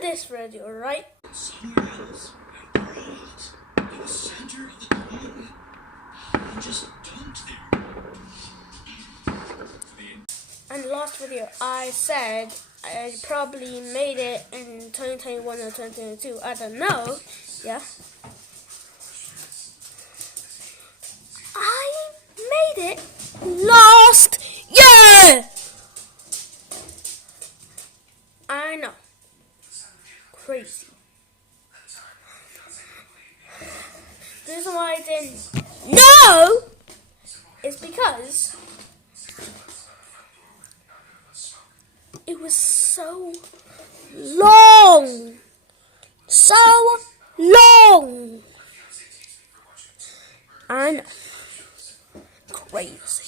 this video, right? Somewhere else, in the center of the moon, just dumped there. And last video, I said I probably made it in 2021 or 2022. I don't know. Yeah. I made it last year. I know. Crazy. The reason why I didn't know is because it was so long. So long. I know. Crazy.